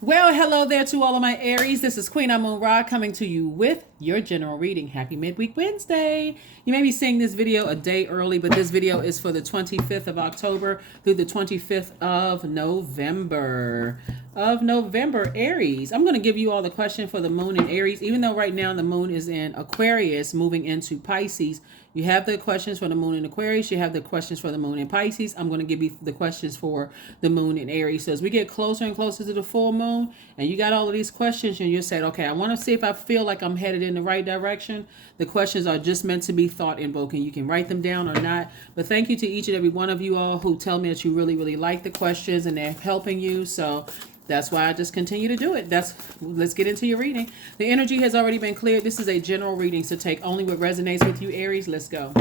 Well, hello there to all of my Aries. This is Queen Amun Ra coming to you with your general reading. Happy Midweek Wednesday. You may be seeing this video a day early, but this video is for the 25th of October through the 25th of November. Aries. I'm going to give you all the question for the moon in Aries, even though right now the moon is in Aquarius moving into Pisces. You have the questions for the moon in Aquarius. You have the questions for the moon in Pisces. I'm going to give you the questions for the moon in Aries. So as we get closer and closer to the full moon and you got all of these questions and you said, okay, I want to see if I feel like I'm headed in the right direction. The questions are just meant to be thought invoking. You can write them down or not. But thank you to each and every one of you all who tell me that you really, really like the questions and they're helping you. So that's why I just continue to do it. Let's get into your reading. The energy has already been cleared. This is a general reading, so take only what resonates with you, Aries. Let's go.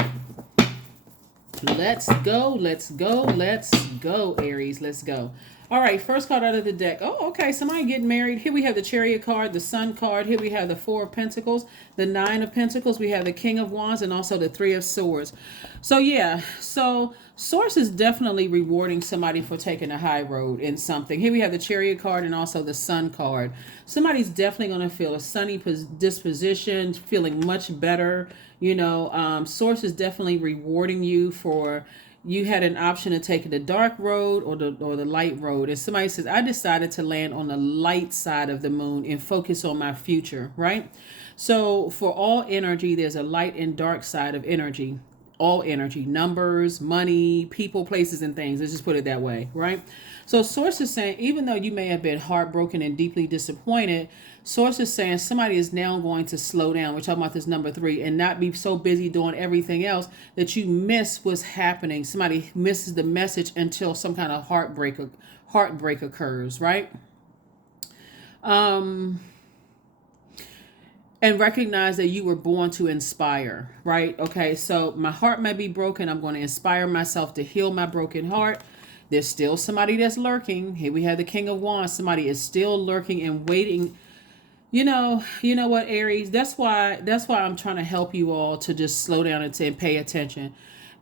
Let's go, Aries. Let's go. All right, first card out of the deck. Oh, okay, somebody getting married. Here we have the Chariot card, the Sun card. Here we have the Four of Pentacles, the Nine of Pentacles. We have the King of Wands and also the Three of Swords. So yeah, Source is definitely rewarding somebody for taking a high road in something. Here we have the Chariot card and also the Sun card. Somebody's definitely going to feel a sunny disposition, feeling much better. Source is definitely rewarding you for you had an option to take the dark road or the light road. And somebody says, I decided to land on the light side of the moon and focus on my future, right? So for all energy, there's a light and dark side of energy. All energy, numbers, money, people, places, and things. Let's just put it that way, right? So Source is saying, even though you may have been heartbroken and deeply disappointed, Source is saying somebody is now going to slow down. We're talking about this number 3 and not be so busy doing everything else that you miss what's happening. Somebody misses the message until some kind of heartbreak occurs, right? And recognize that you were born to inspire, right? Okay, so my heart may be broken. I'm going to inspire myself to heal my broken heart. There's still somebody that's lurking. Here we have the King of Wands. Somebody is still lurking and waiting. You know what, Aries? That's why I'm trying to help you all to just slow down and pay attention.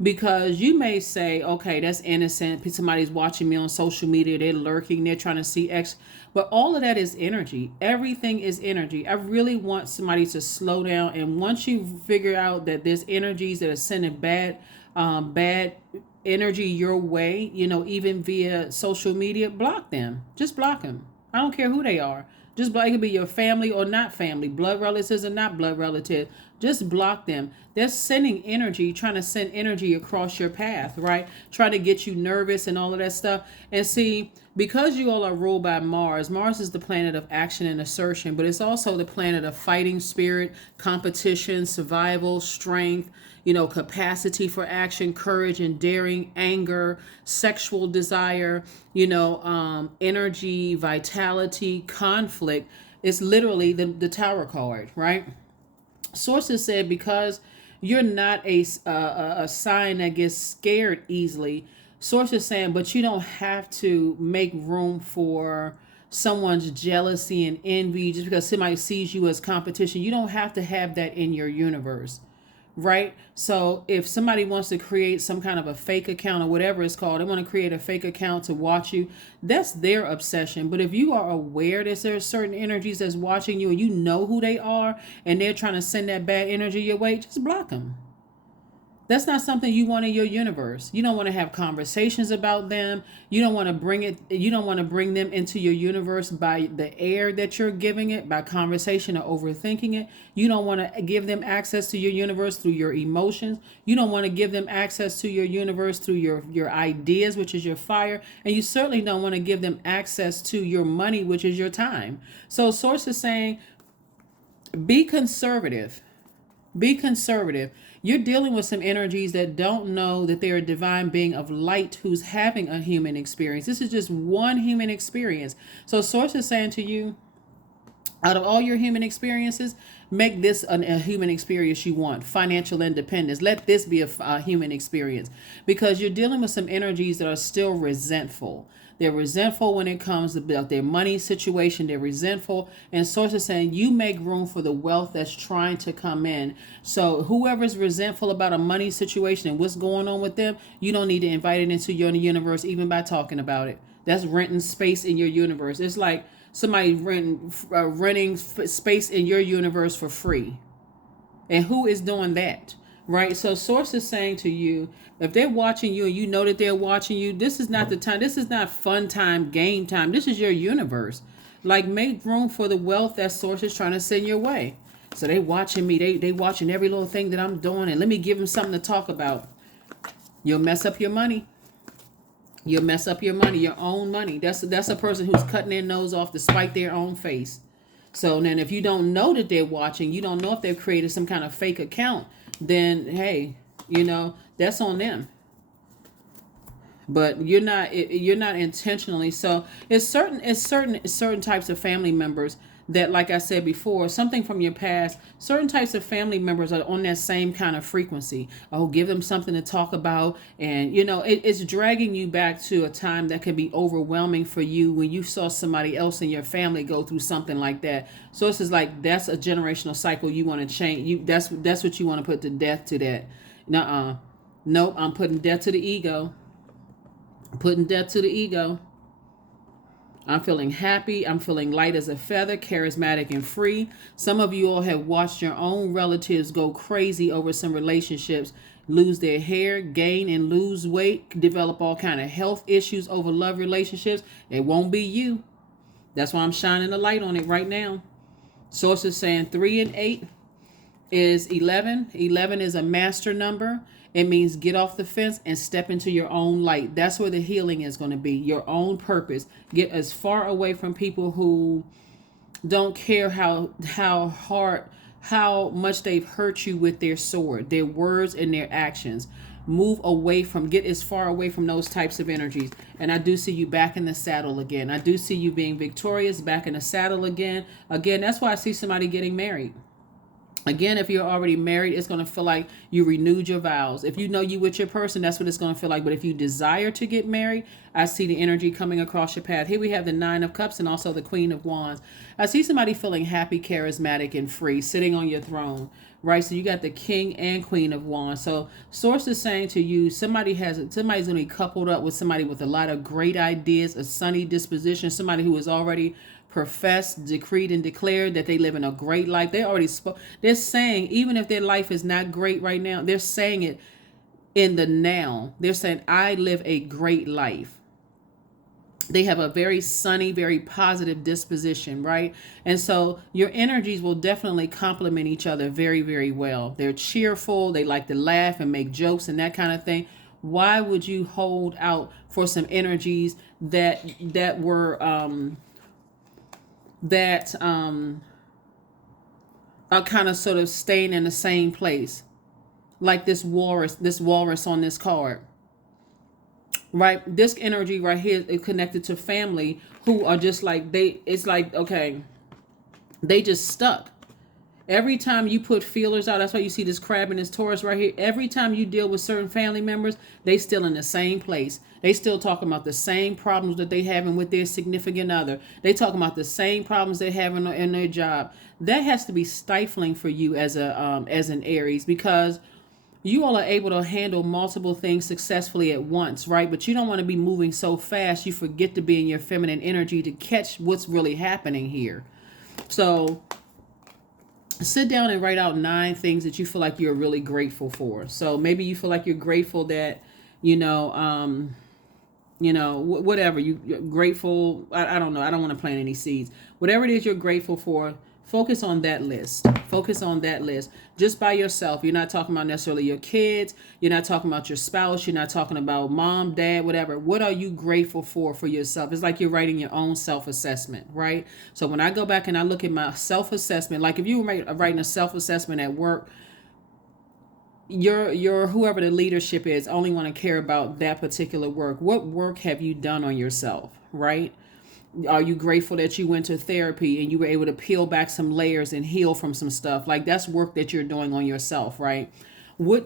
Because you may say, okay, that's innocent. Somebody's watching me on social media. They're lurking. They're trying to see X. But all of that is energy. Everything is energy. I really want somebody to slow down. And once you figure out that there's energies that are sending bad energy your way, even via social media, block them. Just block them. I don't care who they are. Just block. It could be your family or not family, blood relatives or not blood relatives. Just block them. They're sending energy, trying to send energy across your path, right? Trying to get you nervous and all of that stuff. And see, because you all are ruled by Mars, Mars is the planet of action and assertion, but it's also the planet of fighting spirit, competition, survival, strength, capacity for action, courage and daring, anger, sexual desire, energy, vitality, conflict. It's literally the Tower card, right? Sources said because you're not a sign that gets scared easily. Sources saying, but you don't have to make room for someone's jealousy and envy just because somebody sees you as competition. You don't have to have that in your universe. Right? So if somebody wants to create some kind of a fake account or whatever it's called, they want to create a fake account to watch you, that's their obsession. But if you are aware that there's certain energies that's watching you and you know who they are and they're trying to send that bad energy your way, just block them. That's not something you want in your universe. You don't want to have conversations about them. You don't want to bring them into your universe by the air that you're giving it, by conversation or overthinking it. You don't want to give them access to your universe through your emotions. You don't want to give them access to your universe through your ideas, which is your fire. And you certainly don't want to give them access to your money, which is your time. So Source is saying, be conservative. Be conservative. You're dealing with some energies that don't know that they're a divine being of light who's having a human experience. This is just one human experience. So Source is saying to you, out of all your human experiences, make this a human experience you want. Financial independence. Let this be a human experience. Because you're dealing with some energies that are still resentful. They're resentful when it comes to their money situation. They're resentful. And Source is saying you make room for the wealth that's trying to come in. So whoever's resentful about a money situation and what's going on with them, you don't need to invite it into your universe even by talking about it. That's renting space in your universe. It's like Somebody renting space in your universe for free. And who is doing that? Right? So source is saying to you, if they're watching you and you know that they're watching you, this is not the time. This is not fun time, game time. This is your universe. Like, make room for the wealth that source is trying to send your way. So they watching me. They watching every little thing that I'm doing. And let me give them something to talk about. You'll mess up your money. You'll mess up your money, your own money. That's a person who's cutting their nose off to spite their own face. So then if you don't know that they're watching, you don't know if they've created some kind of fake account, then hey, that's on them. But you're not intentionally. So it's certain types of family members that, like I said before, something from your past, certain types of family members are on that same kind of frequency. Oh, give them something to talk about. And, it's dragging you back to a time that can be overwhelming for you when you saw somebody else in your family go through something like that. So it's just like, that's a generational cycle you want to change. That's what you want to put to death to that. Nuh-uh. Nope, I'm putting death to the ego. Putting death to the ego. I'm feeling happy. I'm feeling light as a feather, charismatic and free. Some of you all have watched your own relatives go crazy over some relationships, lose their hair, gain and lose weight, develop all kind of health issues over love relationships. It won't be you. That's why I'm shining the light on it right now. Source is saying 3 and 8 is 11. 11 is a master number. It means get off the fence and step into your own light. That's where the healing is going to be. Your own purpose. Get as far away from people who don't care how much they've hurt you with their sword, their words and their actions. Move away from, get as far away from those types of energies. And I do see you back in the saddle again. I do see you being victorious, back in the saddle again. Again, that's why I see somebody getting married. Again, if you're already married, it's going to feel like you renewed your vows. If you know you with your person, that's what it's going to feel like. But if you desire to get married, I see the energy coming across your path. Here we have the 9 of Cups and also the Queen of Wands. I see somebody feeling happy, charismatic, and free, sitting on your throne, right? So you got the King and Queen of Wands. So source is saying to you, somebody's going to be coupled up with somebody with a lot of great ideas, a sunny disposition, somebody who is already professed, decreed, and declared that they live in a great life. They already spoke. They're saying, even if their life is not great right now, they're saying it in the now. They're saying, I live a great life. They have a very sunny, very positive disposition, right? And so your energies will definitely complement each other very, very well. They're cheerful. They like to laugh and make jokes and that kind of thing. Why would you hold out for some energies that were are kind of sort of staying in the same place, like this walrus on this card, right? This energy right here is connected to family who are just like, it's like, okay, they just stuck. Every time you put feelers out, that's why you see this crab and this Taurus right here. Every time you deal with certain family members, they still in the same place. They still talking about the same problems that they having with their significant other. They talking about the same problems they having in their job. That has to be stifling for you as an Aries, because you all are able to handle multiple things successfully at once, right? But you don't want to be moving so fast you forget to be in your feminine energy to catch what's really happening here. So sit down and write out 9 things that you feel like you're really grateful for. So maybe you feel like you're grateful that, whatever you're grateful. I don't know. I don't want to plant any seeds. Whatever it is you're grateful for, focus on that list. Focus on that list just by yourself. You're not talking about necessarily your kids. You're not talking about your spouse. You're not talking about mom, dad, whatever. What are you grateful for yourself? It's like you're writing your own self-assessment, right? So when I go back and I look at my self-assessment, like if you were writing a self-assessment at work, your whoever the leadership is only want to care about that particular work. What work have you done on yourself, right? Are you grateful that you went to therapy and you were able to peel back some layers and heal from some stuff? Like, that's work that you're doing on yourself, right? So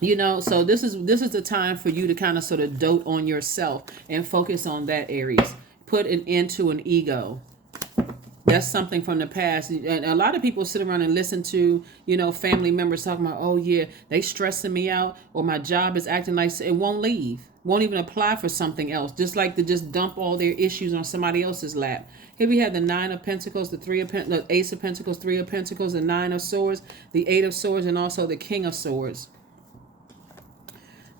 this is the time for you to kind of sort of dote on yourself and focus on that, Aries. Put an end to an ego. That's something from the past. And a lot of people sit around and listen to, family members talking about, oh yeah, they stressing me out, or my job is acting like it won't leave. won't even apply for something else, just like to just dump all their issues on somebody else's lap. Here we have the Nine of Pentacles, the Ace of Pentacles, Three of Pentacles, the Nine of Swords, the Eight of Swords, and also the King of Swords.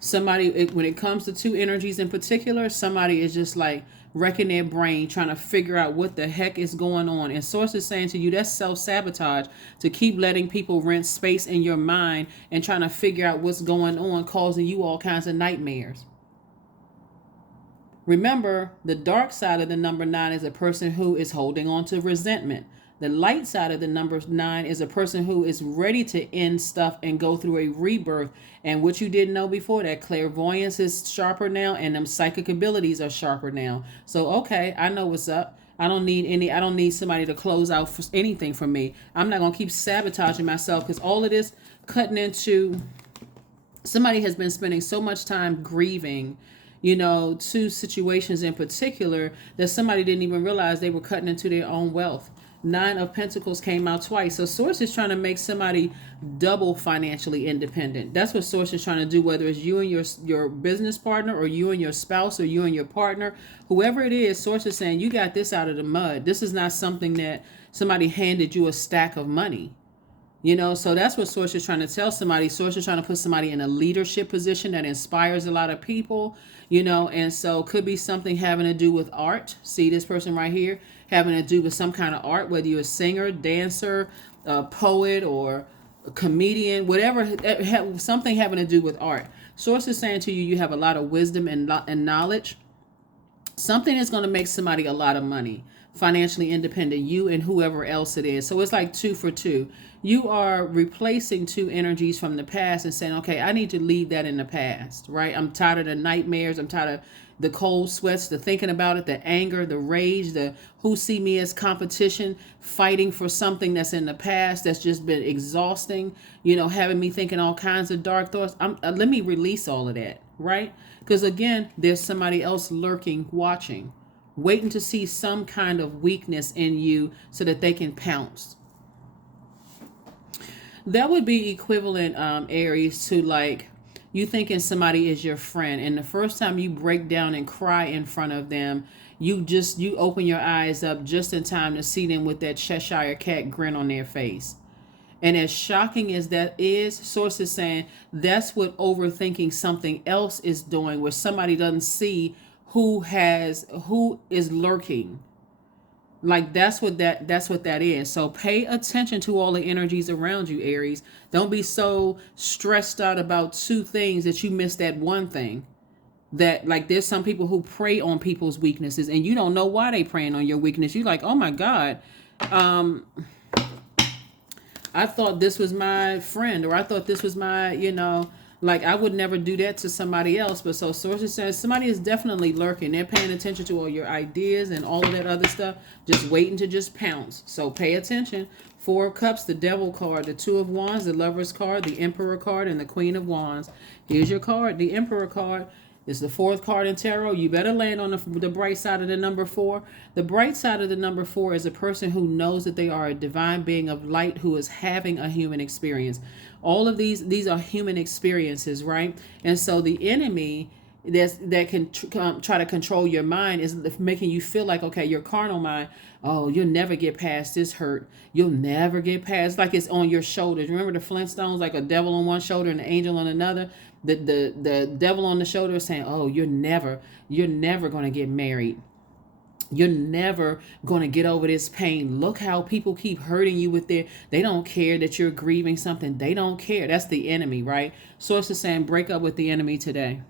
Somebody, when it comes to two energies in particular, somebody is just like wrecking their brain trying to figure out what the heck is going on. And Source is saying to you, that's self-sabotage, to keep letting people rent space in your mind and trying to figure out what's going on, causing you all kinds of nightmares. Remember, the dark side of the number 9 is a person who is holding on to resentment. The light side of the number 9 is a person who is ready to end stuff and go through a rebirth. And what you didn't know before, that clairvoyance is sharper now and them psychic abilities are sharper now. So, okay, I know what's up. I don't need somebody to close out for anything from me. I'm not going to keep sabotaging myself, because all of this cutting into, somebody has been spending so much time grieving, two situations in particular, that somebody didn't even realize they were cutting into their own wealth. Nine of Pentacles came out twice. So Source is trying to make somebody double financially independent. That's what Source is trying to do, whether it's you and your business partner, or you and your spouse, or you and your partner. Whoever it is, Source is saying, you got this out of the mud. This is not something that somebody handed you a stack of money. So that's what Source is trying to tell somebody. Source is trying to put somebody in a leadership position that inspires a lot of people, and so could be something having to do with art. See this person right here, having to do with some kind of art, whether you're a singer, dancer, a poet, or a comedian, whatever, something having to do with art. Source is saying to you, you have a lot of wisdom and knowledge. Something is going to make somebody a lot of money, financially independent, you and whoever else it is. So it's like 2 for 2. You are replacing two energies from the past and saying, okay, I need to leave that in the past, right? I'm tired of the nightmares. I'm tired of the cold sweats, the thinking about it, the anger, the rage, the who see me as competition, fighting for something that's in the past that's just been exhausting, having me thinking all kinds of dark thoughts. Let me release all of that, right? Because again, there's somebody else lurking, watching, waiting to see some kind of weakness in you so that they can pounce. That would be equivalent, Aries, to like you thinking somebody is your friend, and the first time you break down and cry in front of them, you open your eyes up just in time to see them with that Cheshire cat grin on their face. And as shocking as that is, Source is saying that's what overthinking something else is doing, where somebody doesn't see who is lurking. Like that's what that is. So pay attention to all the energies around you, Aries. Don't be so stressed out about two things that you miss that one thing. That like there's some people who prey on people's weaknesses and you don't know why they preying on your weakness. You're like, oh my God, I thought this was my friend, or I thought this was my, like I would never do that to somebody else. But so Sources says somebody is definitely lurking. They're paying attention to all your ideas and all of that other stuff, just waiting to just pounce. So pay attention. 4 of Cups, the Devil card, the 2 of Wands, the Lover's card, the Emperor card, and the Queen of Wands. Here's your card, the Emperor card. It's the 4th card in tarot. You better land on the bright side of the number 4. The bright side of the number 4 is a person who knows that they are a divine being of light who is having a human experience. All of these are human experiences, right? And so the enemy that can try to control your mind is making you feel like, okay, your carnal mind, oh, you'll never get past this hurt. You'll never get past, like it's on your shoulders. Remember the Flintstones, like a devil on one shoulder and an angel on another? The devil on the shoulder is saying, oh, you're never going to get married. You're never going to get over this pain. Look how people keep hurting you with they don't care that you're grieving something. They don't care. That's the enemy, right? Source is saying, break up with the enemy today.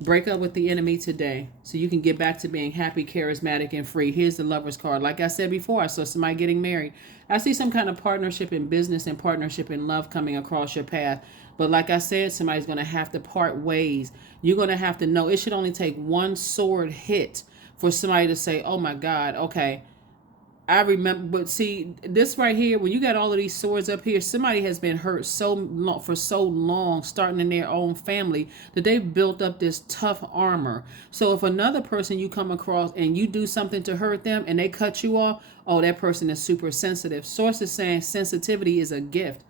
Break up with the enemy today so you can get back to being happy, charismatic, and free. Here's the Lover's card. Like I said before, I saw somebody getting married. I see some kind of partnership in business and partnership in love coming across your path. But like I said, somebody's going to have to part ways. You're going to have to know it should only take one sword hit for somebody to say, oh my God, okay, I remember. But see, this right here, when you got all of these swords up here, somebody has been hurt for so long, starting in their own family, that they've built up this tough armor. So if another person you come across and you do something to hurt them and they cut you off, oh, that person is super sensitive. Source is saying sensitivity is a gift.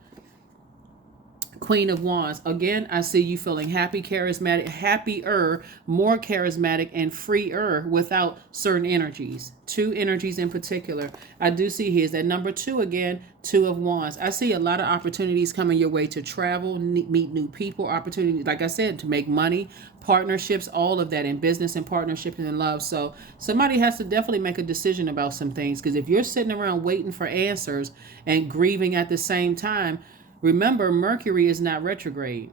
Queen of Wands. Again, I see you feeling happy, charismatic, happier, more charismatic, and freer without certain energies. Two energies in particular. I do see here is that number two again, Two of Wands. I see a lot of opportunities coming your way to travel, meet new people, opportunities, like I said, to make money, partnerships, all of that in business and partnerships and in love. So somebody has to definitely make a decision about some things, because if you're sitting around waiting for answers and grieving at the same time, remember, Mercury is not retrograde.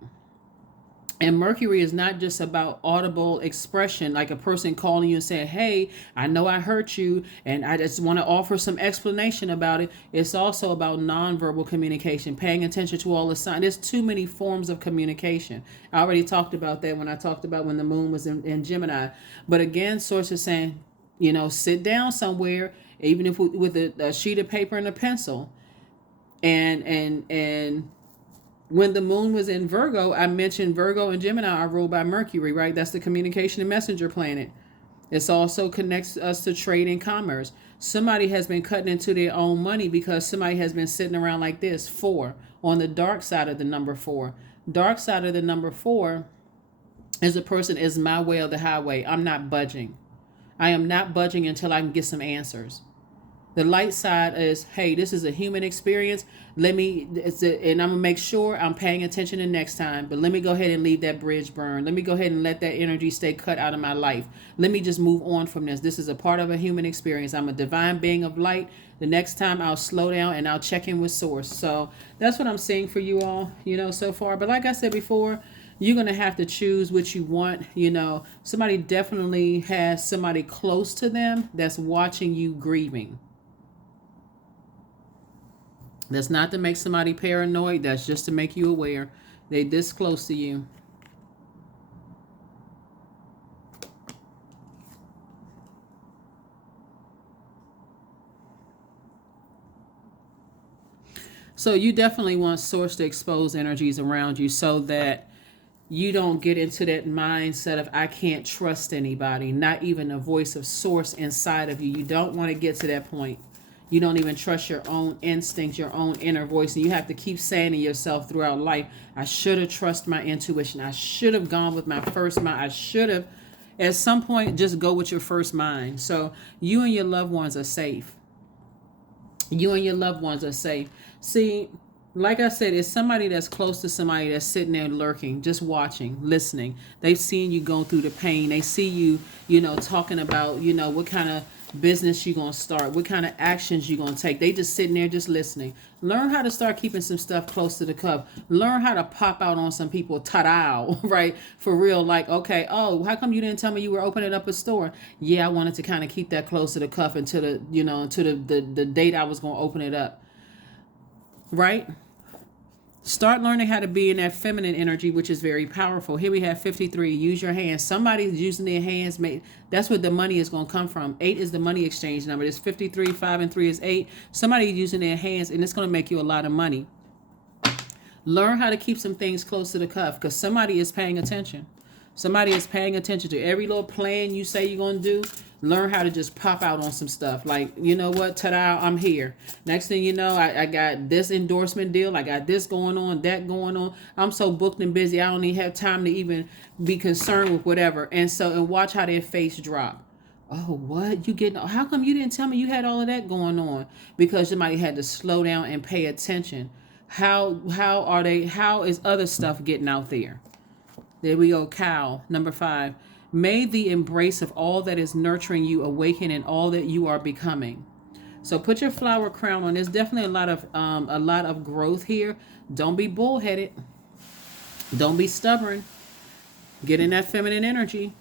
And Mercury is not just about audible expression, like a person calling you and saying, hey, I know I hurt you and I just want to offer some explanation about it. It's also about nonverbal communication, paying attention to all the signs. There's too many forms of communication. I already talked about that when I talked about when the moon was in Gemini. But again, source is saying, sit down somewhere, even if with a sheet of paper and a pencil. And when the moon was in Virgo, I mentioned Virgo and Gemini are ruled by Mercury, right? That's the communication and messenger planet. This also connects us to trade and commerce. Somebody has been cutting into their own money because somebody has been sitting around like this. 4 on the dark side of the number 4. Dark side of the number 4 is a person is my way or the highway. I'm not budging. I am not budging until I can get some answers. The light side is, hey, this is a human experience. And I'm going to make sure I'm paying attention the next time. But let me go ahead and leave that bridge burn. Let me go ahead and let that energy stay cut out of my life. Let me just move on from this. This is a part of a human experience. I'm a divine being of light. The next time I'll slow down and I'll check in with source. So that's what I'm seeing for you all, so far. But like I said before, you're going to have to choose what you want. Somebody definitely has somebody close to them that's watching you grieving. That's not to make somebody paranoid. That's just to make you aware. They this close to you. So you definitely want source to expose energies around you so that you don't get into that mindset of I can't trust anybody, not even a voice of source inside of you. You don't want to get to that point. You don't even trust your own instincts, your own inner voice. And you have to keep saying to yourself throughout life, I should have trusted my intuition. I should have gone with my first mind. I should have, at some point, just go with your first mind. So you and your loved ones are safe. You and your loved ones are safe. See, like I said, it's somebody that's close to somebody that's sitting there lurking, just watching, listening. They've seen you go through the pain. They see you, talking about, what kind of business you're going to start, what kind of actions you're going to take. They just sitting there just listening. Learn how to start keeping some stuff close to the cuff. Learn how to pop out on some people, ta-da, right? For real, like, okay, oh, how come you didn't tell me you were opening up a store? Yeah, I wanted to kind of keep that close to the cuff until the date I was going to open it up, right? Start learning how to be in that feminine energy, which is very powerful. Here we have 53. Use your hands. Somebody's using their hands. That's where the money is going to come from. 8 is the money exchange number. There's 53. 5 and 3 is 8. Somebody's using their hands, and it's going to make you a lot of money. Learn how to keep some things close to the cuff, because somebody is paying attention. Somebody is paying attention to every little plan you say you're going to do. Learn how to just pop out on some stuff. Like, you know what? Ta-da, I'm here. Next thing you know, I got this endorsement deal. I got this going on, that going on. I'm so booked and busy, I don't even have time to even be concerned with whatever. And watch how their face drop. Oh, what? How come you didn't tell me you had all of that going on? Because somebody had to slow down and pay attention. How is other stuff getting out there? There we go, cow. Number 5. May the embrace of all that is nurturing you awaken in all that you are becoming. So put your flower crown on. There's definitely a lot of growth here. Don't be bullheaded. Don't be stubborn. Get in that feminine energy.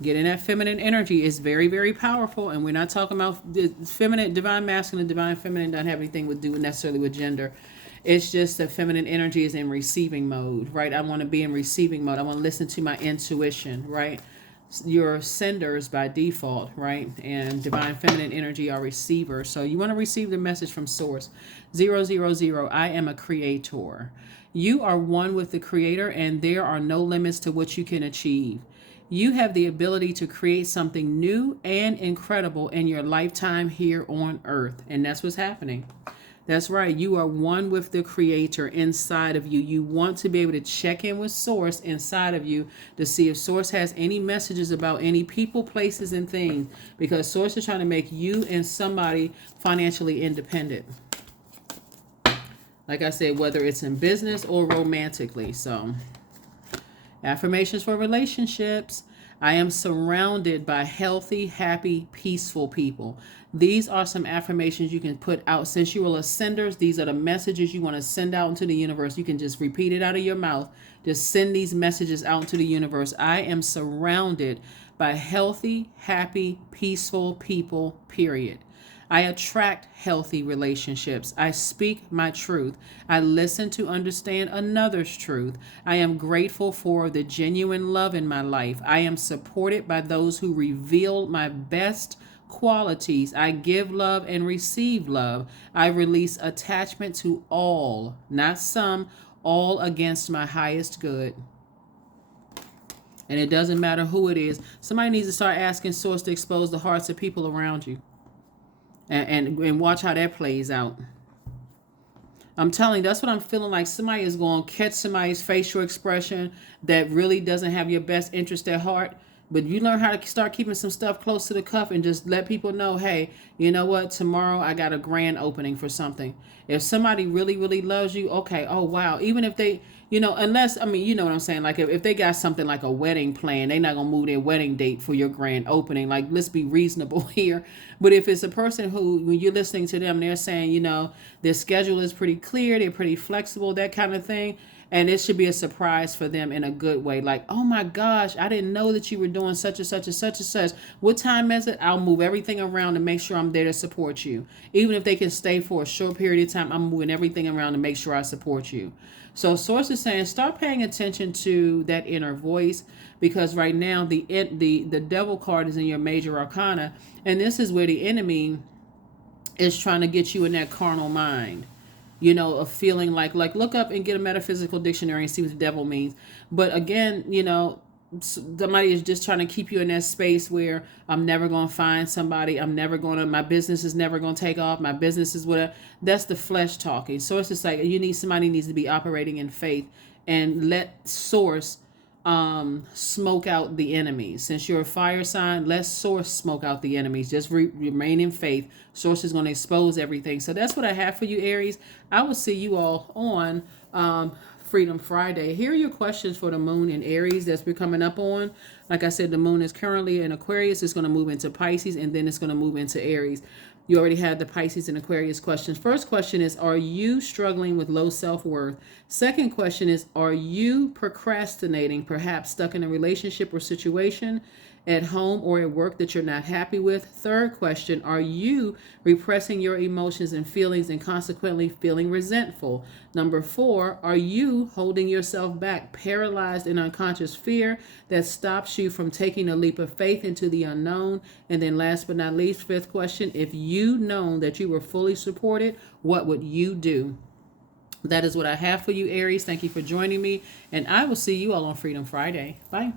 Get in that feminine energy. It's very, very powerful. And we're not talking about feminine, divine masculine, divine feminine. Doesn't have anything to do necessarily with gender. It's just the feminine energy is in receiving mode, right? I want to be in receiving mode. I want to listen to my intuition, right? You're senders by default, right? And divine feminine energy are receivers. So you want to receive the message from source. 000, I am a creator. You are one with the creator, and there are no limits to what you can achieve. You have the ability to create something new and incredible in your lifetime here on earth. And that's what's happening. That's right. You are one with the creator inside of you. You want to be able to check in with source inside of you to see if source has any messages about any people, places, and things, because source is trying to make you and somebody financially independent. Like I said, whether it's in business or romantically. So, affirmations for relationships. I am surrounded by healthy, happy, peaceful people. These are some affirmations you can put out. Since you are ascenders, these are the messages you want to send out into the universe. You can just repeat it out of your mouth. Just send these messages out into the universe. I am surrounded by healthy, happy, peaceful people, period. I attract healthy relationships. I speak my truth. I listen to understand another's truth. I am grateful for the genuine love in my life. I am supported by those who reveal my best qualities. I give love and receive love. I release attachment to all, not some, all against my highest good. And it doesn't matter who it is. Somebody needs to start asking source to expose the hearts of people around you. And watch how that plays out. I'm telling you, that's what I'm feeling like. Somebody is going to catch somebody's facial expression that really doesn't have your best interest at heart. But you learn how to start keeping some stuff close to the cuff and just let people know, hey, you know what? Tomorrow I got a grand opening for something. If somebody really, really loves you, okay, oh, wow. Even if they, unless, you know what I'm saying? Like if they got something like a wedding plan, they're not going to move their wedding date for your grand opening. Like, let's be reasonable here. But if it's a person who, when you're listening to them, they're saying, their schedule is pretty clear, they're pretty flexible, that kind of thing. And it should be a surprise for them in a good way. Like, oh my gosh, I didn't know that you were doing such and such and such and such. What time is it? I'll move everything around to make sure I'm there to support you. Even if they can stay for a short period of time, I'm moving everything around to make sure I support you. So source is saying, start paying attention to that inner voice, because right now the devil card is in your major arcana. And this is where the enemy is trying to get you in that carnal mind. Of feeling like look up and get a metaphysical dictionary and see what the devil means. But again, somebody is just trying to keep you in that space where I'm never going to find somebody. My business is never going to take off. My business is whatever. That's the flesh talking. So it's just like somebody needs to be operating in faith and let source smoke out the enemies. Since you're a fire sign, let source smoke out the enemies. Just remain in faith. Source is going to expose everything. So that's what I have for you, Aries. I will see you all on Freedom Friday. Here are your questions for the moon in Aries that's we're coming up on. Like I said, the moon is currently in Aquarius. It's going to move into Pisces, and then it's going to move into Aries. You already had the Pisces and Aquarius questions. First question is, are you struggling with low self-worth? Second question is, are you procrastinating, perhaps stuck in a relationship or situation at home or at work that you're not happy with? Third question, are you repressing your emotions and feelings and consequently feeling resentful? Number 4, are you holding yourself back, paralyzed in unconscious fear that stops you from taking a leap of faith into the unknown? And then last but not least, fifth question, if you known that you were fully supported, what would you do? That is what I have for you, Aries. Thank you for joining me, and I will see you all on Freedom Friday. Bye.